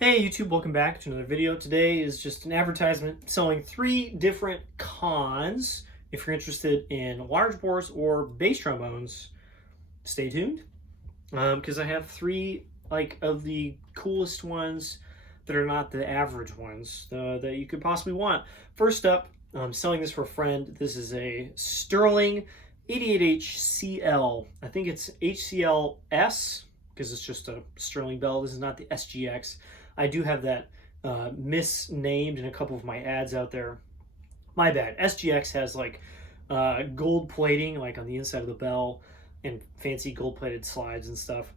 Hey YouTube, welcome back to another video. Today is just an advertisement selling 3 different cons. If you're interested in large bores or bass trombones, stay tuned. Because I have 3 of the coolest ones that are not the average ones that you could possibly want. First up, I'm selling this for a friend. This is a Sterling 88HCL. I think it's HCLS because it's just a Sterling bell. This is not the SGX. I do have that misnamed in a couple of my ads out there. My bad. SGX has gold plating like on the inside of the bell and fancy gold plated slides and stuff.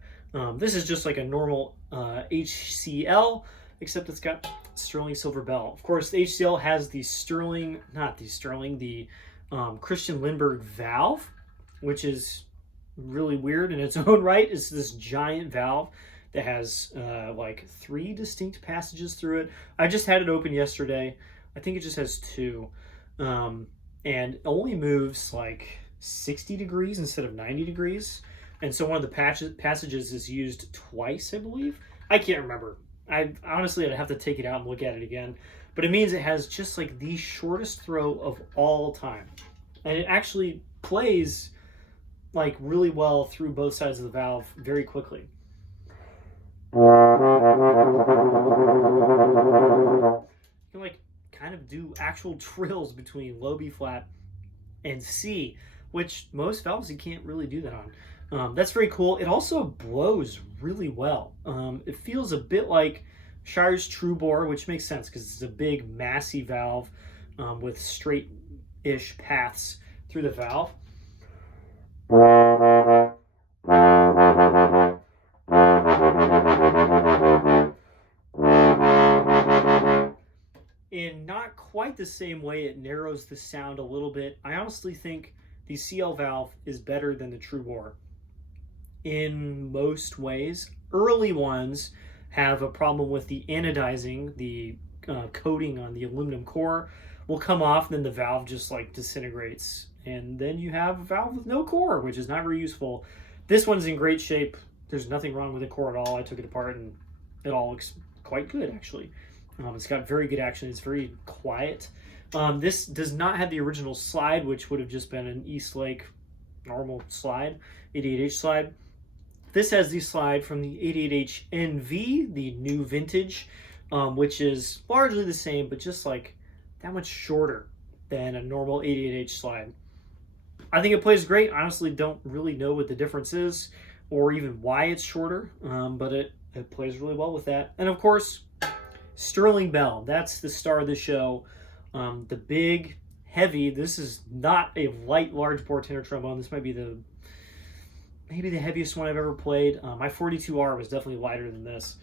This is just like a normal HCL, except it's got sterling silver bell. Of course, the HCL has the Christian Lindbergh valve, which is really weird in its own right. It's this giant valve that has 3 distinct passages through it. I just had it open yesterday. I think it just has 2. And only moves like 60 degrees instead of 90 degrees. And so one of the passages is used twice, I believe. I can't remember. I'd have to take it out and look at it again. But it means it has just like the shortest throw of all time. And it actually plays like really well through both sides of the valve very quickly. You can kind of do actual trills between low B flat and C, which most valves you can't really do that on. That's very cool. It also blows really well. It feels a bit like Shire's True Bore, which makes sense because it's a big, massy valve with straight-ish paths through the valve. In not quite the same way, it narrows the sound a little bit. I honestly think the CL valve is better than the True Bore in most ways. Early ones have a problem with the anodizing, the coating on the aluminum core will come off, and then the valve just disintegrates. And then you have a valve with no core, which is not very useful. This one's in great shape. There's nothing wrong with the core at all. I took it apart and it all looks quite good, actually. It's got very good action. It's very quiet. This does not have the original slide, which would have just been an Eastlake normal slide, 88H slide. This has the slide from the 88H NV, the new vintage, which is largely the same, but just that much shorter than a normal 88H slide. I think it plays great. I honestly don't really know what the difference is or even why it's shorter, but it plays really well with that. And of course, Sterling bell. That's the star of the show. The big, heavy. This is not a light, large bore tenor trombone. This might be maybe the heaviest one I've ever played. My 42R was definitely lighter than this.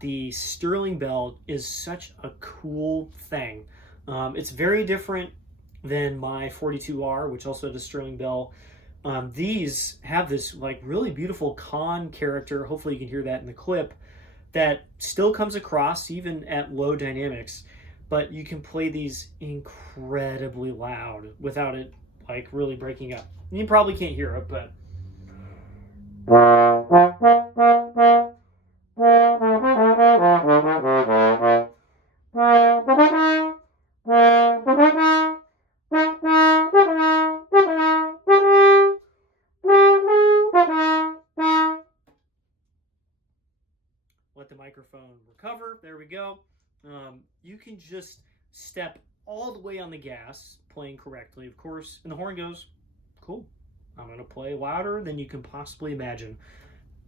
The Sterling bell is such a cool thing. It's very different than my 42R, which also had a Sterling bell. These have this really beautiful con character. Hopefully you can hear that in the clip. That still comes across even at low dynamics, but you can play these incredibly loud without it really breaking up. You probably can't hear it, but let the microphone recover. There we go. You can just step all the way on the gas, playing correctly, of course, and the horn goes, cool. I'm going to play louder than you can possibly imagine.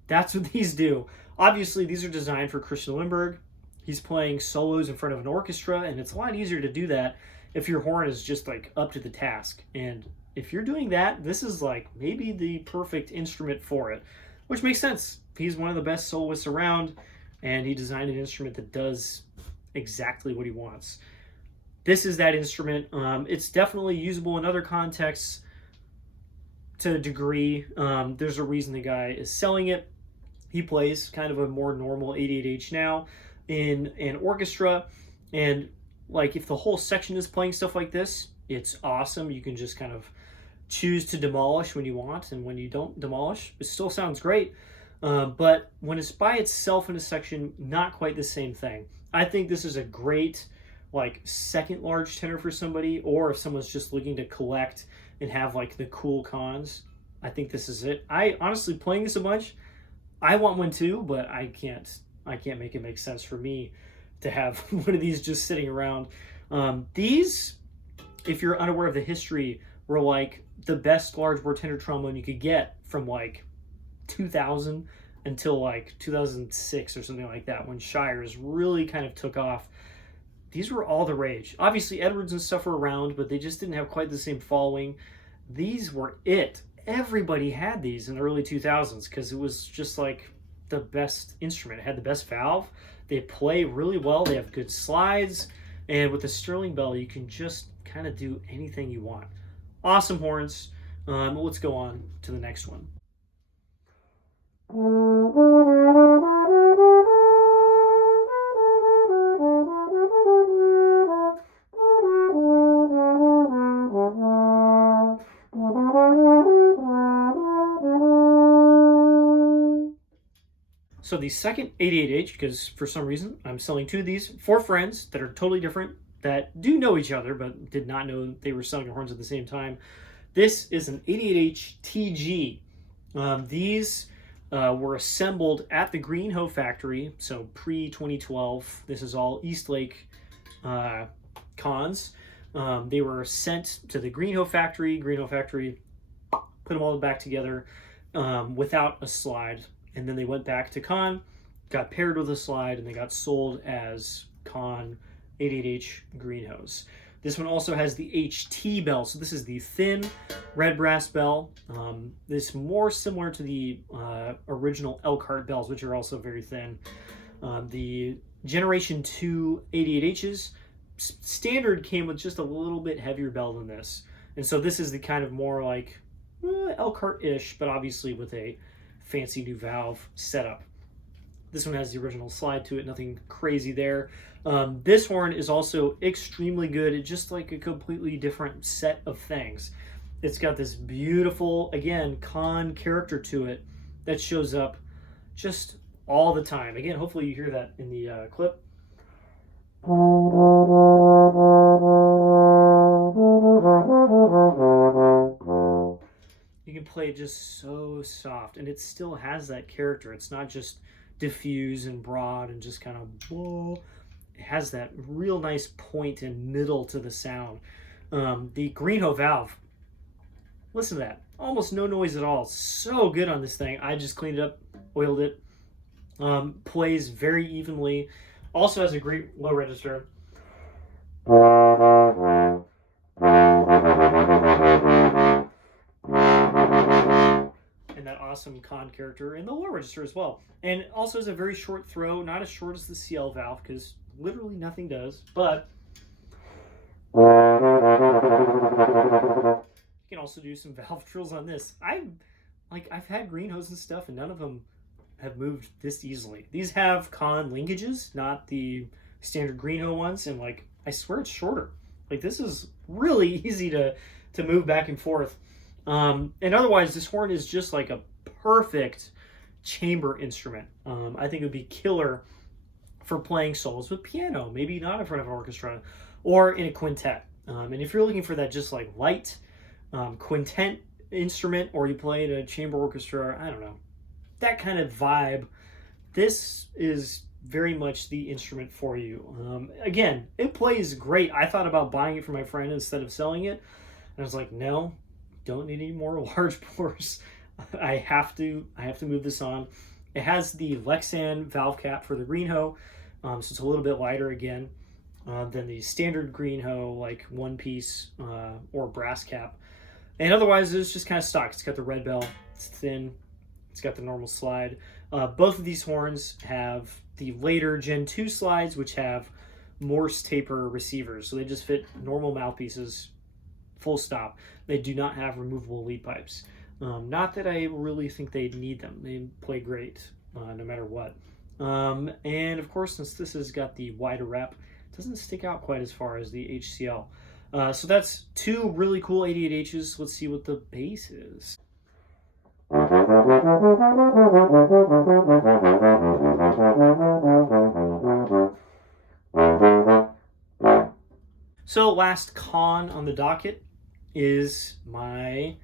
That's what these do. Obviously, these are designed for Christian Lindbergh. He's playing solos in front of an orchestra, and it's a lot easier to do that if your horn is just up to the task. And if you're doing that, this is maybe the perfect instrument for it, which makes sense. He's one of the best soloists around, and he designed an instrument that does exactly what he wants. This is that instrument. It's definitely usable in other contexts to a degree. There's a reason the guy is selling it. He plays kind of a more normal 88H now in an orchestra, and if the whole section is playing stuff like this, it's awesome. You can just kind of choose to demolish when you want, and when you don't demolish, it still sounds great. But when it's by itself in a section, not quite the same thing. I think this is a great like second large tenor for somebody, or if someone's just looking to collect and have like the cool cons, I think this is it. I honestly, playing this a bunch, I want one too, but I can't make it make sense for me to have one of these just sitting around. These, if you're unaware of the history, were like the best large bore tenor trombone you could get from like 2000 until like 2006 or something like that, when Shires really kind of took off. These were all the rage. Obviously Edwards and stuff were around, but they just didn't have quite the same following. These were it. Everybody had these in the early 2000s because it was just like the best instrument. It had the best valve. They play really well. They have good slides. And with the Sterling bell, you can just kind of do anything you want. Awesome horns. Let's go on to the next one. So the second 88H, because for some reason I'm selling two of these for friends that are totally different, that do know each other, but did not know they were selling horns at the same time. This is an 88H TG. These were assembled at the Greenhoe factory, so pre-2012. This is all Eastlake cons. They were sent to the Greenhoe factory. Greenhoe factory put them all back together without a slide. And then they went back to con, got paired with a slide, and they got sold as con 88H Greenhoes. This one also has the HT bell. So this is the thin red brass bell. This is more similar to the original Elkhart bells, which are also very thin. The Generation 2 88Hs standard came with just a little bit heavier bell than this. And so this is the kind of more like Elkhart-ish, but obviously with a fancy new valve setup. This one has the original slide to it, nothing crazy there. This horn is also extremely good. It's just like a completely different set of things. It's got this beautiful, again, con character to it that shows up just all the time. Again, hopefully you hear that in the clip. You can play it just so soft, and it still has that character. It's not just diffuse and broad and just kind of whoa. It has that real nice point and middle to the sound. The Greenhoe valve, listen to that. Almost no noise at all. So good on this thing. I just cleaned it up, oiled it. Plays very evenly. Also has a great low register. And that awesome con character in the low register as well. And it also has a very short throw, not as short as the CL valve, because literally nothing does, but you can also do some valve trills on this. I've had Greenhoes and stuff, and none of them have moved this easily. These have con linkages, not the standard Greenhoe ones, and like I swear it's shorter. Like this is really easy to move back and forth. And otherwise, this horn is just like a perfect chamber instrument. I think it would be killer for playing solos with piano, maybe not in front of an orchestra, or in a quintet. And if you're looking for that just like light quintet instrument, or you play in a chamber orchestra, I don't know, that kind of vibe, this is very much the instrument for you. Again, it plays great. I thought about buying it for my friend instead of selling it, and I was like, no, don't need any more large bores. I have to move this on. It has the Lexan valve cap for the Greenhoe, so it's a little bit lighter again than the standard Greenhoe, like one piece or brass cap. And otherwise, it's just kind of stock. It's got the red bell. It's thin. It's got the normal slide. Both of these horns have the later Gen 2 slides, which have Morse taper receivers. So they just fit normal mouthpieces, full stop. They do not have removable lead pipes. Not that I really think they need them. They play great no matter what. And of course, since this has got the wider rep, it doesn't stick out quite as far as the HCL. So that's two really cool 88Hs. Let's see what the bass is. So last con on the docket is my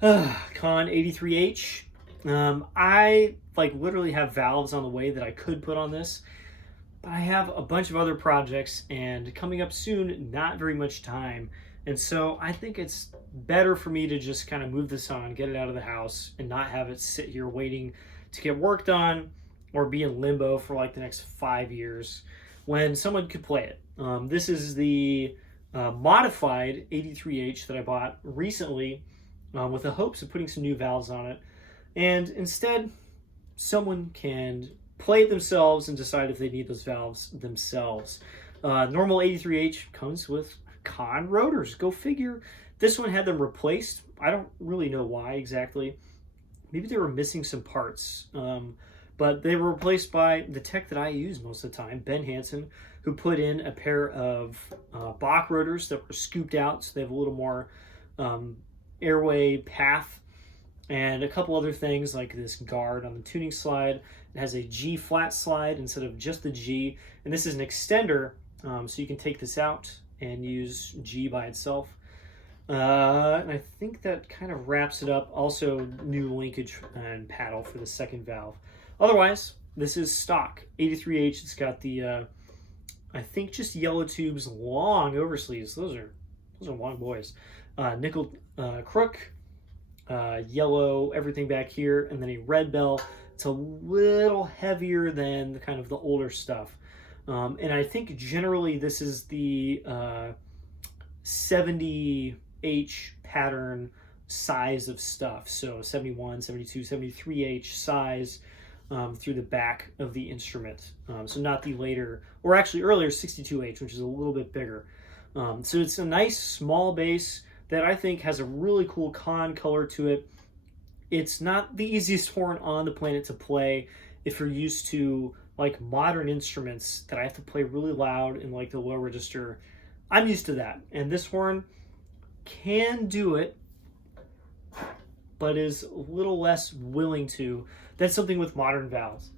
Con 83H. I like literally have valves on the way that I could put on this, but I have a bunch of other projects and coming up soon, not very much time. And so I think it's better for me to just kind of move this on, get it out of the house, and not have it sit here waiting to get work done or be in limbo for like the next 5 years when someone could play it. This is the modified 83H that I bought recently with the hopes of putting some new valves on it. And instead, someone can play it themselves and decide if they need those valves themselves. Normal 83H comes with con rotors. Go figure. This one had them replaced. I don't really know why exactly. Maybe they were missing some parts. But they were replaced by the tech that I use most of the time, Ben Hansen, who put in a pair of Bach rotors that were scooped out so they have a little more airway path, and a couple other things like this guard on the tuning slide. It has a G flat slide instead of just the G, and this is an extender, so you can take this out and use G by itself. And I think that kind of wraps it up. Also, new linkage and paddle for the second valve. Otherwise, this is stock 83H. It's got the I think just yellow tubes, long oversleeves. Those are long boys. Nickel crook, yellow everything back here, and then a red bell. It's a little heavier than the kind of the older stuff. And I think generally this is the 70H pattern size of stuff. So 71, 72, 73H size through the back of the instrument. So not the later, or actually earlier 62H, which is a little bit bigger. So it's a nice small bass that I think has a really cool con color to it. It's not the easiest horn on the planet to play if you're used to like modern instruments that I have to play really loud in like the low register. I'm used to that, and this horn can do it, but is a little less willing to. That's something with modern valves.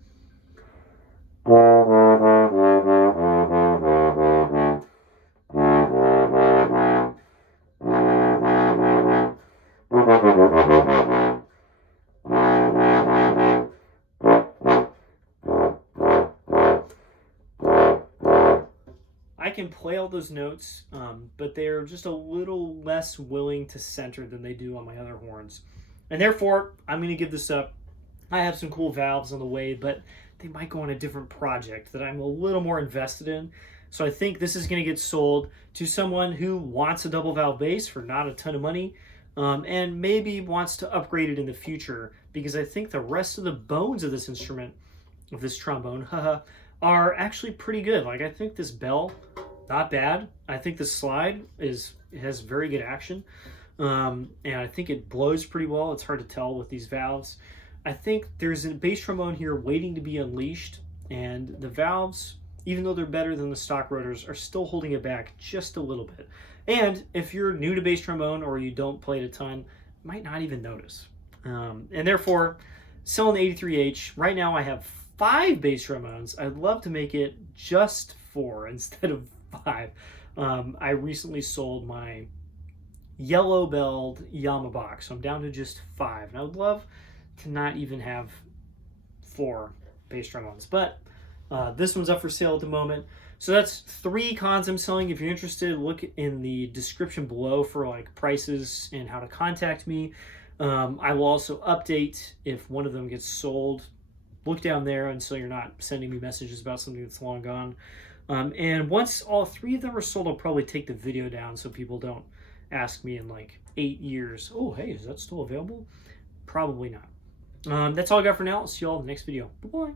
I can play all those notes, but they're just a little less willing to center than they do on my other horns. And therefore, I'm going to give this up. I have some cool valves on the way, but they might go on a different project that I'm a little more invested in. So I think this is going to get sold to someone who wants a double valve bass for not a ton of money, and maybe wants to upgrade it in the future, because I think the rest of the bones of this instrument, of this trombone, are actually pretty good. Like, I think this bell, not bad. I think the slide has very good action, and I think it blows pretty well. It's hard to tell with these valves. I think there's a bass trombone here waiting to be unleashed, and the valves, even though they're better than the stock rotors, are still holding it back just a little bit. And if you're new to bass trombone or you don't play it a ton, you might not even notice. And therefore, selling the 83H, right now I have 5 bass trombones. I'd love to make it just 4 instead of 5. I recently sold my yellow-belled Yamabach, so I'm down to just 5. And I would love to not even have 4 bass trombones, but this one's up for sale at the moment. So that's 3 cons I'm selling. If you're interested, look in the description below for like prices and how to contact me. I will also update if one of them gets sold. Look down there, and so you're not sending me messages about something that's long gone. And once all 3 of them are sold, I'll probably take the video down so people don't ask me in like 8 years, oh, hey, is that still available? Probably not. That's all I got for now. I'll see you all in the next video. Bye-bye.